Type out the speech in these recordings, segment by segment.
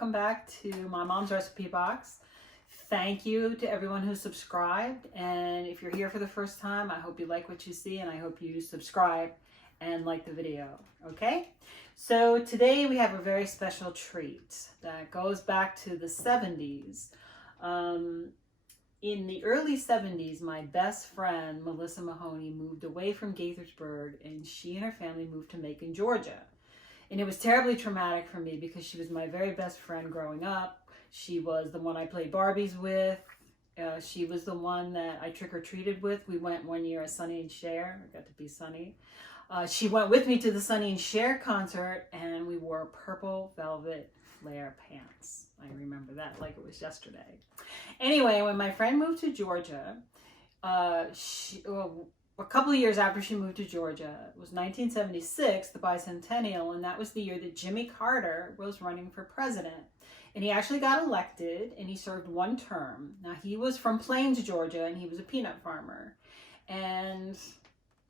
welcome back to my mom's recipe box. Thank you to everyone who subscribed, and if you're here for the first time, I hope you like what you see and I hope you subscribe and like the video, okay? So today we have a very special treat that goes back to the 70s. In the early 70s, my best friend, Melissa Mahoney, moved away from Gaithersburg, and she and her family moved to Macon, Georgia. And it was terribly traumatic for me because she was my very best friend growing up. She was the one I played Barbies with. She was the one that I trick-or-treated with. We went one year at Sonny and Cher. I got to be Sonny. She went with me to the Sonny and Cher concert, and we wore purple velvet flare pants. I remember that like it was yesterday. Anyway, when my friend moved to Georgia, a couple of years after she moved to Georgia, it was 1976, the bicentennial, and that was the year that Jimmy Carter was running for president. And he actually got elected, and he served one term. Now, he was from Plains, Georgia, and he was a peanut farmer. And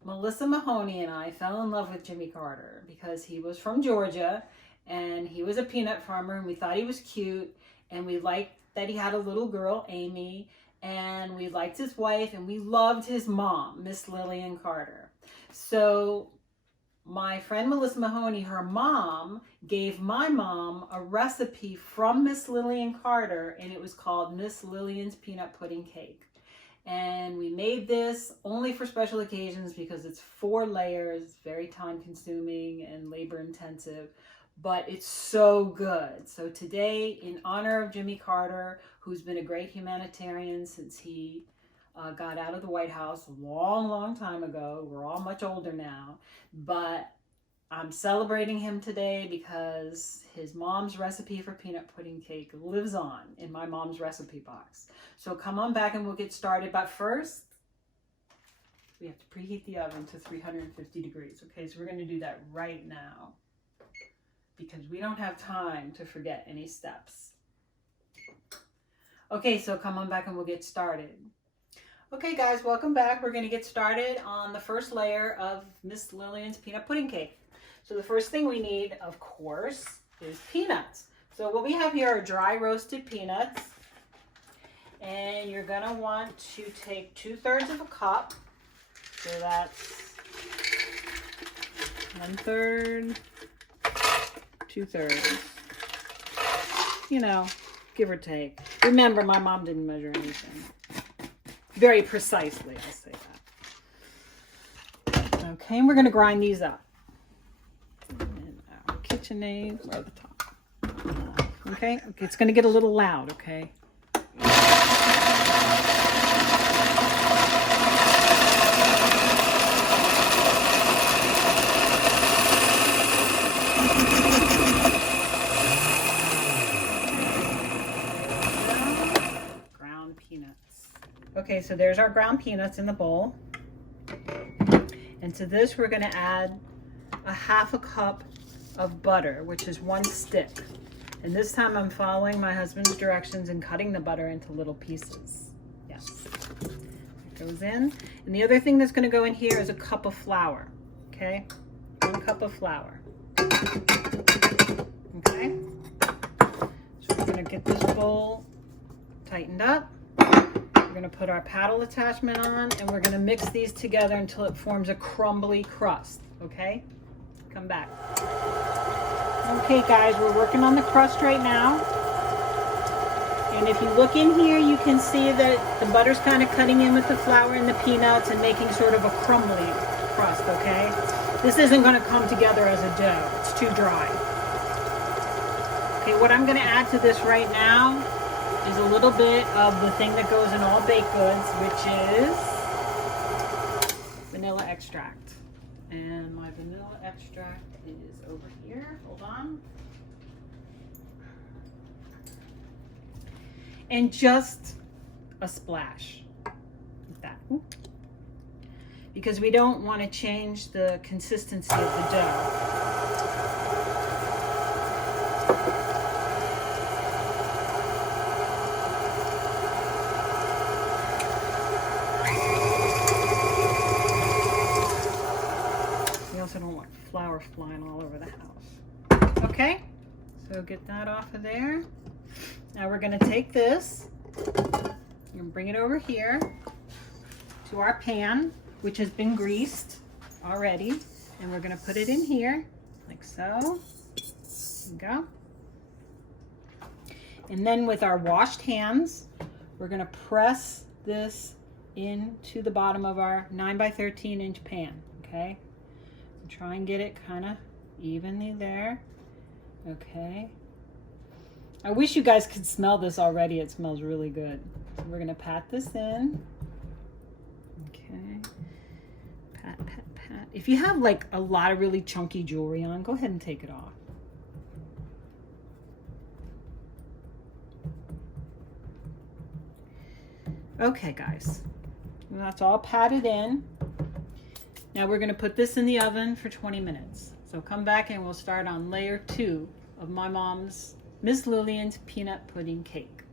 Melissa Mahoney and I fell in love with Jimmy Carter because he was from Georgia, and he was a peanut farmer, and we thought he was cute, and we liked that he had a little girl, Amy, and we liked his wife, and we loved his mom, Miss Lillian Carter. So my friend Melissa Mahoney, her mom, gave my mom a recipe from Miss Lillian Carter, and it was called Miss Lillian's Peanut Pudding Cake. And we made this only for special occasions because it's 4 layers, very time consuming and labor intensive, but it's so good. So today, in honor of Jimmy Carter, who's been a great humanitarian since he got out of the White House a long, long time ago. We're all much older now, but I'm celebrating him today because his mom's recipe for peanut pudding cake lives on in my mom's recipe box. So come on back and we'll get started. But first, we have to preheat the oven to 350 degrees. Okay, so we're going to do that right now because we don't have time to forget any steps. Okay, so come on back and we'll get started. Okay guys, welcome back. We're going to get started on the first layer of Miss Lillian's peanut pudding cake. So the first thing we need, of course, is peanuts. So what we have here are dry roasted peanuts. And you're going to want to take 2/3 of a cup. So that's 1/3, 2/3. You know, give or take. Remember, my mom didn't measure anything. Very precisely, I'll say that. Okay, and we're going to grind these up. And our KitchenAid are at the top. Okay, it's going to get a little loud, okay? Okay, so there's our ground peanuts in the bowl. And to this, we're going to add a 1/2 cup of butter, which is 1 stick. And this time I'm following my husband's directions and cutting the butter into little pieces. Yes. It goes in. And the other thing that's going to go in here is a cup of flour. Okay? 1 cup of flour. Okay? So we're going to get this bowl tightened up. We're going to put our paddle attachment on, and we're going to mix these together until it forms a crumbly crust, okay? Come back. Okay, guys, we're working on the crust right now. And if you look in here, you can see that the butter's kind of cutting in with the flour and the peanuts and making sort of a crumbly crust, okay? This isn't going to come together as a dough. It's too dry. Okay, what I'm going to add to this right now is a little bit of the thing that goes in all baked goods, which is vanilla extract. And my vanilla extract is over here. Hold on. And just a splash like that. Ooh. Because we don't want to change the consistency of the dough. We also don't want flour flying all over the house. Okay, So get that off of there. Now we're going to take this and bring it over here to our pan, which has been greased already. And we're going to put it in here like so. There you go. And then with our washed hands, we're going to press this into the bottom of our 9 by 13 inch pan. Okay. And try and get it kind of evenly there. Okay. I wish you guys could smell this already. It smells really good. So we're going to pat this in. Okay. Pat, pat, pat. If you have like a lot of really chunky jewelry on, go ahead and take it off. Okay, guys. And that's all patted in. Now we're going to put this in the oven for 20 minutes. So come back and we'll start on layer 2 of my mom's Miss Lillian's peanut pudding cake.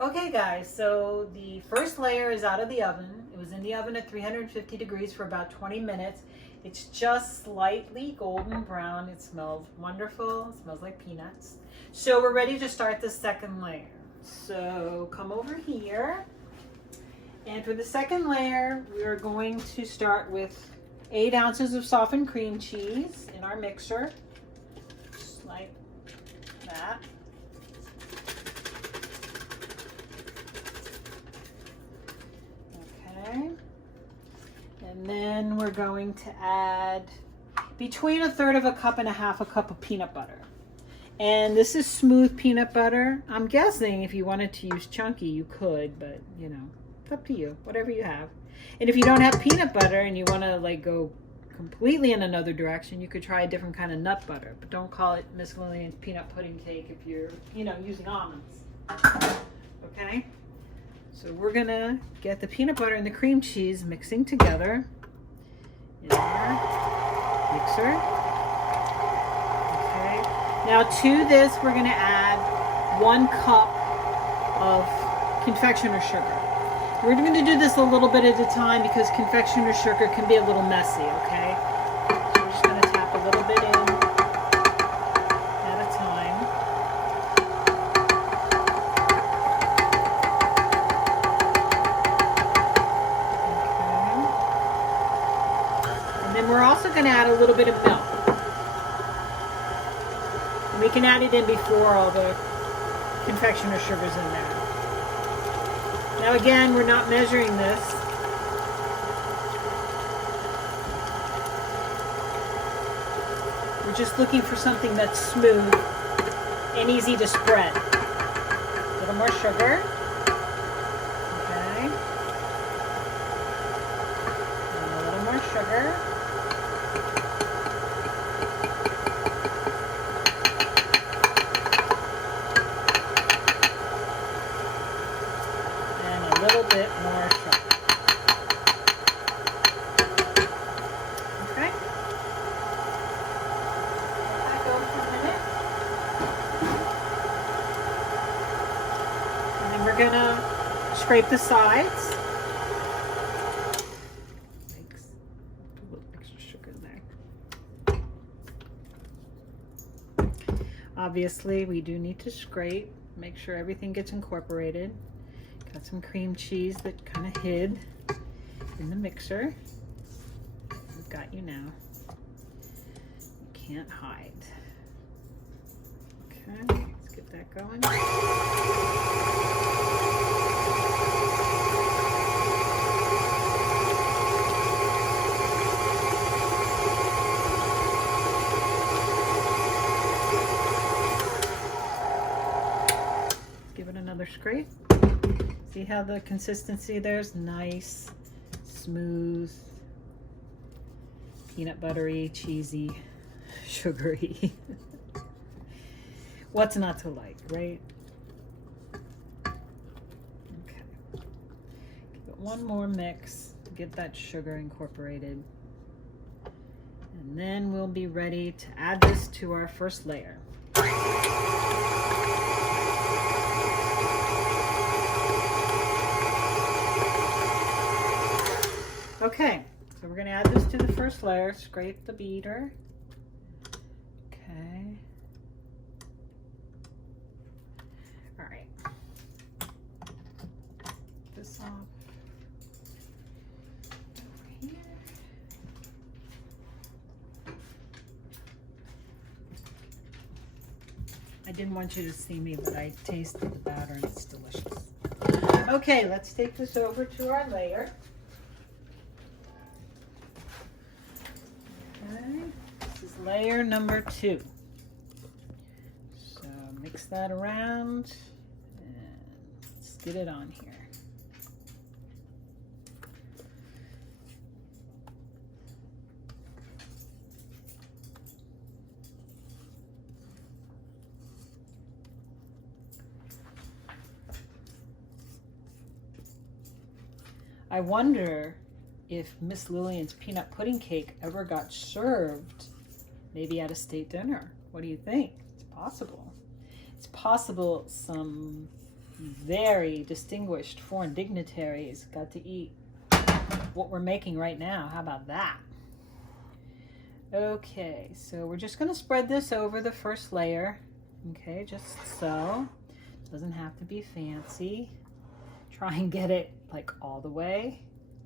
Okay guys, so the first layer is out of the oven. It was in the oven at 350 degrees for about 20 minutes. It's just slightly golden brown. It smells wonderful. It smells like peanuts. So we're ready to start the second layer. So come over here. And for the second layer, we are going to start with 8 ounces of softened cream cheese in our mixer, just like that. Okay. And then we're going to add between 1/3 cup and 1/2 cup of peanut butter. And this is smooth peanut butter. I'm guessing if you wanted to use chunky, you could, but you know, it's up to you, whatever you have. And if you don't have peanut butter and you want to like go completely in another direction, you could try a different kind of nut butter, but don't call it Miss Lillian's peanut pudding cake if you're, you know, using almonds. Okay? So we're gonna get the peanut butter and the cream cheese mixing together in our mixer. Okay. Now to this, we're gonna add 1 cup of confectioner sugar. We're going to do this a little bit at a time because confectioner sugar can be a little messy, okay? So we're just going to tap a little bit in at a time. Okay. And then we're also going to add a little bit of milk. And we can add it in before all the confectioner sugar's in there. Now again, we're not measuring this. We're just looking for something that's smooth and easy to spread. A little more sugar. Okay. And a little more sugar. A little bit more sugar. Okay. Let that go for a minute. And then we're gonna scrape the sides. Mix a little extra sugar in there. Obviously, we do need to scrape, make sure everything gets incorporated. Got some cream cheese that kind of hid in the mixer. We've got you now. You can't hide. Okay, let's get that going. Give it another scrape. See how the consistency there's nice, smooth, peanut buttery, cheesy, sugary. What's not to like, right? Okay. Give it one more mix to get that sugar incorporated. And then we'll be ready to add this to our first layer. Okay, so we're going to add this to the first layer. Scrape the beater. Okay. off over here. I didn't want you to see me, but I tasted the batter and it's delicious. Okay, let's take this over to our layer. Okay, this is layer number 2. So mix that around and let's get it on here. I wonder if Miss Lillian's peanut pudding cake ever got served maybe at a state dinner. What do you think? It's possible. It's possible some very distinguished foreign dignitaries got to eat what we're making right now. How about that? Okay, so we're just going to spread this over the first layer. Okay, just so. Doesn't have to be fancy. Try and get it like all the way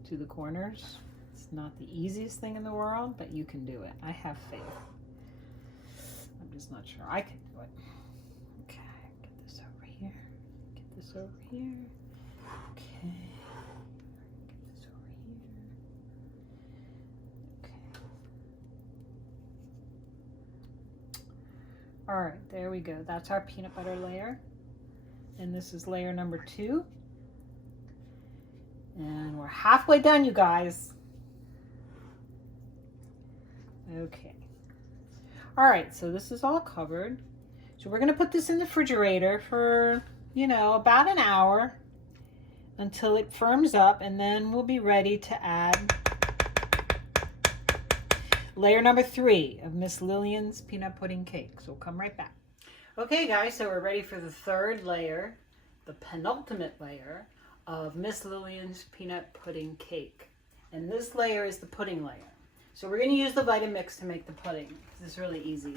to the corners. It's not the easiest thing in the world, but you can do it. I have faith. I'm just not sure I can do it. Okay, get this over here. Get this over here. Okay. Get this over here. Okay. All right, there we go. That's our peanut butter layer. And this is layer number 2. And we're halfway done, you guys. Okay. All right, so this is all covered. So we're going to put this in the refrigerator for, you know, about an hour until it firms up, and then we'll be ready to add layer number 3 of Miss Lillian's peanut pudding cake. So we'll come right back. Okay, guys, so we're ready for the 3rd layer, the penultimate layer of Miss Lillian's peanut pudding cake. And this layer is the pudding layer. So we're going to use the Vitamix to make the pudding. This is really easy.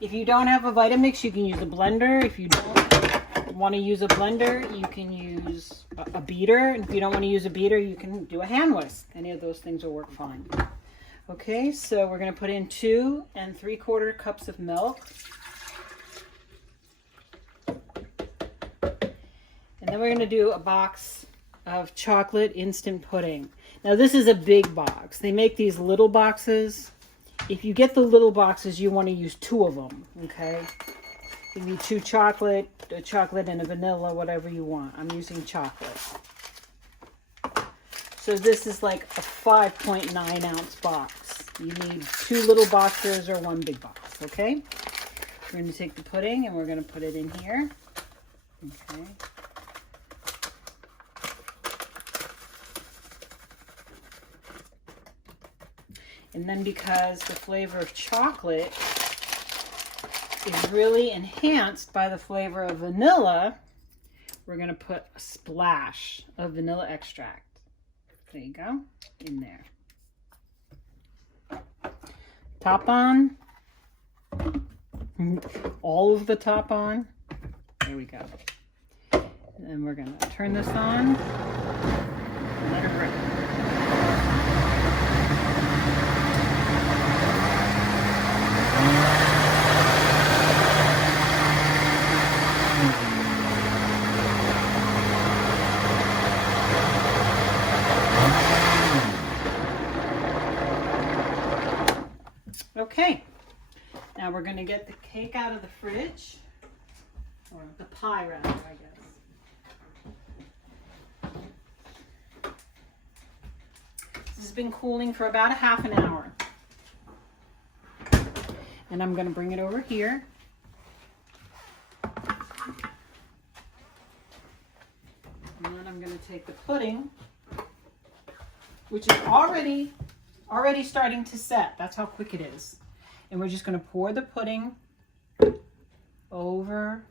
If you don't have a Vitamix, you can use a blender. If you don't want to use a blender, you can use a beater. And if you don't want to use a beater, you can do a hand whisk. Any of those things will work fine. Okay, so we're going to put in 2 3/4 cups of milk. And then we're going to do a box of chocolate instant pudding. Now this is a big box. They make these little boxes. If you get the little boxes, you want to use 2 of them, okay? You need 2 chocolate, a chocolate and a vanilla, whatever you want. I'm using chocolate. So this is like a 5.9 ounce box. You need 2 little boxes or 1 big box, okay? We're going to take the pudding and we're going to put it in here, okay? And then because the flavor of chocolate is really enhanced by the flavor of vanilla, we're going to put a splash of vanilla extract. There you go, in there. Top on. All of the top on. There we go. And then we're going to turn this on and let it rip. Okay, now we're going to get the cake out of the fridge, or the pie rather, I guess. This has been cooling for about a half an hour. And I'm going to bring it over here. And then I'm going to take the pudding, which is already starting to set. That's how quick it is. And we're just going to pour the pudding over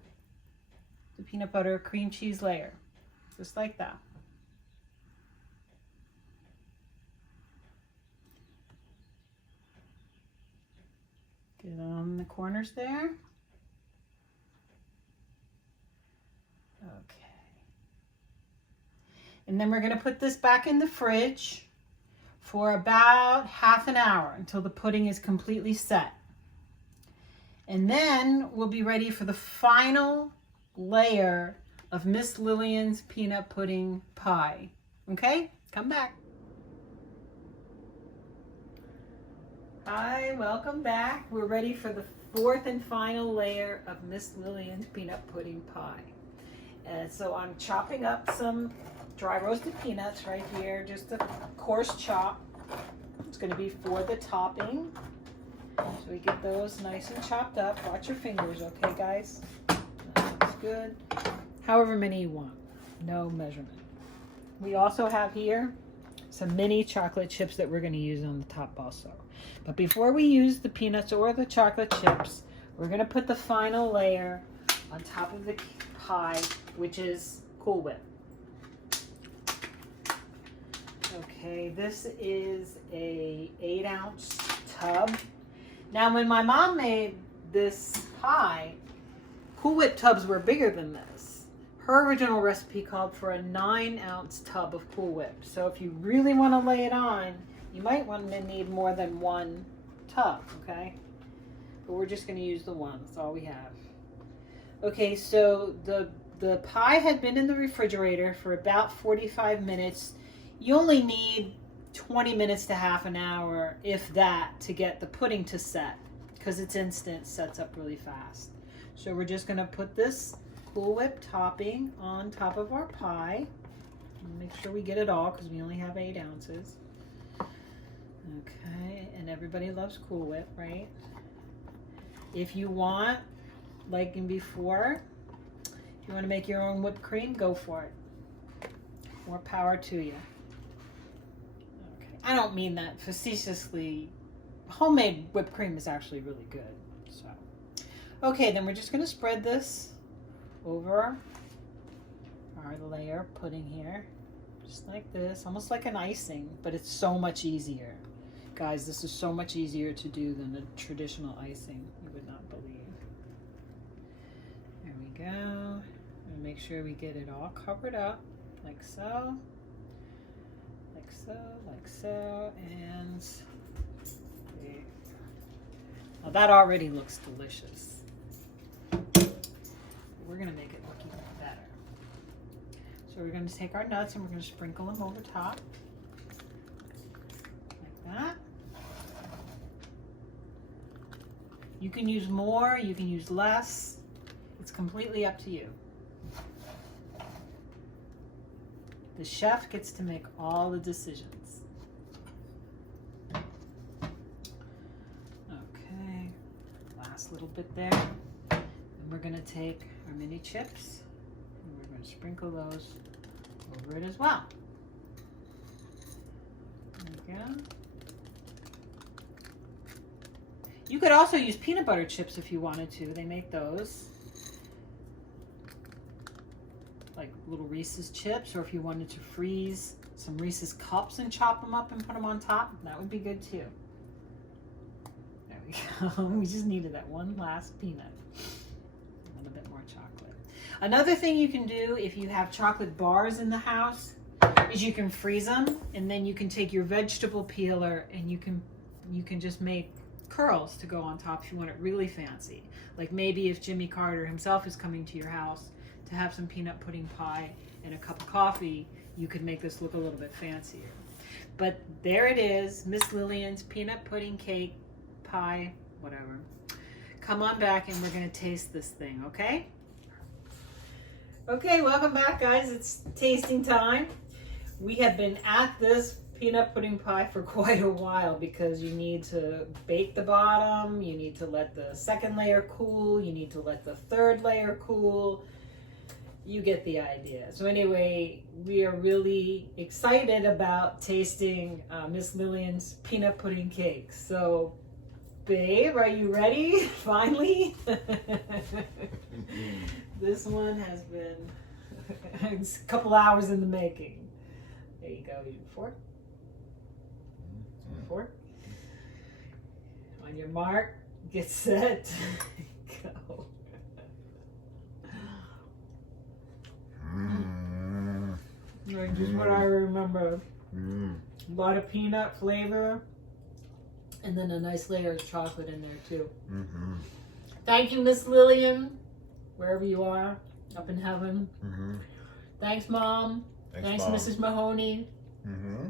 the peanut butter cream cheese layer. Just like that. Get on the corners there. Okay. And then we're going to put this back in the fridge for about half an hour until the pudding is completely set. And then we'll be ready for the final layer of Miss Lillian's peanut pudding pie. Okay, come back. Hi, welcome back. We're ready for the fourth and final layer of Miss Lillian's peanut pudding pie. And so I'm chopping up some dry roasted peanuts right here, just a coarse chop. It's going to be for the topping. So we get those nice and chopped up. Watch your fingers, okay guys? That's good. However many you want, no measurement. We also have here some mini chocolate chips that we're going to use on the top also. But before we use the peanuts or the chocolate chips, we're going to put the final layer on top of the pie, which is Cool Whip. Okay, this is a 8-ounce tub. Now, when my mom made this pie, Cool Whip tubs were bigger than this. Her original recipe called for a 9-ounce tub of Cool Whip. So if you really want to lay it on, you might want to need more than one tub, okay? But we're just going to use the one. That's all we have. Okay, so the pie had been in the refrigerator for about 45 minutes. You only need 20 minutes to half an hour, if that, to get the pudding to set, because it's instant, sets up really fast. So we're just going to put this Cool Whip topping on top of our pie. Make sure we get it all, because we only have 8 ounces. Okay, and everybody loves Cool Whip, right? If you want, like in before, if you want to make your own whipped cream, go for it. More power to you. Okay, I don't mean that facetiously. Homemade whipped cream is actually really good. So, okay, then we're just going to spread this over our layer pudding here, just like this, almost like an icing, but it's so much easier. Guys, this is so much easier to do than a traditional icing. You would not believe. There we go. And make sure we get it all covered up, like so, like so, like so, and okay. Now that already looks delicious. We're gonna make it look even better. So we're gonna take our nuts and we're gonna sprinkle them over top, like that. You can use more, you can use less. It's completely up to you. The chef gets to make all the decisions. Okay, last little bit there. And we're gonna take our mini chips and we're gonna sprinkle those over it as well. There we go. You could also use peanut butter chips if you wanted to. They make those. Like little Reese's chips, or if you wanted to freeze some Reese's cups and chop them up and put them on top, that would be good too. There we go. We just needed that one last peanut. A little bit more chocolate. Another thing you can do if you have chocolate bars in the house is you can freeze them, and then you can take your vegetable peeler and you can just make curls to go on top if you want it really fancy. Like maybe if Jimmy Carter himself is coming to your house to have some peanut pudding pie and a cup of coffee, you could make this look a little bit fancier. But there it is, Miss Lillian's peanut pudding cake, pie, whatever. Come on back and we're gonna taste this thing, okay? Okay, welcome back guys, it's tasting time. We have been at this peanut pudding pie for quite a while because you need to bake the bottom, you need to let the second layer cool, you need to let the third layer cool. You get the idea. So anyway, we are really excited about tasting Miss Lillian's peanut pudding cake. So, babe, are you ready? Finally? This one has been it's a couple hours in the making. There you go. You fork. Fork. On your mark, get set, go. Like just what I remember. Mm. A lot of peanut flavor. And then a nice layer of chocolate in there too. Mm-hmm. Thank you, Miss Lillian, wherever you are, up in heaven. Mm-hmm. Thanks, Mom. Thanks, Mom. Mrs. Mahoney. Mm-hmm.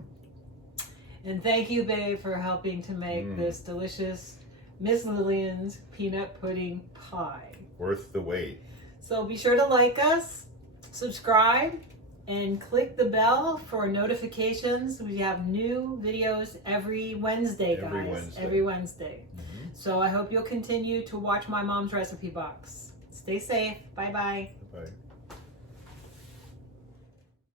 And thank you, babe, for helping to make this delicious Miss Lillian's peanut pudding pie. Worth the wait. So be sure to like us, subscribe, and click the bell for notifications. We have new videos every Wednesday, guys. Every Wednesday. Mm-hmm. So I hope you'll continue to watch my mom's recipe box. Stay safe. Bye-bye. Bye.